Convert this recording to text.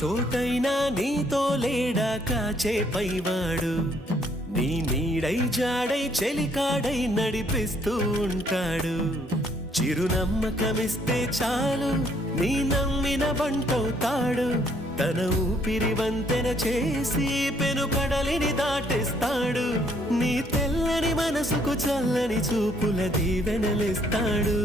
చోటైనా నీతో లేడా కాచే పైవాడు నీ నీడై జాడై చెలికాడై నడిపిస్తూ ఉంటాడు చిరునమ్మకమిస్తే చాలు నీ నమ్మిన బంటవుతాడు తన ఊపిరి వంతెన చేసి పెను కడలిని దాటేస్తాడు నీ తెల్లని మనసుకు చల్లని చూపుల దీవెనలిస్తాడు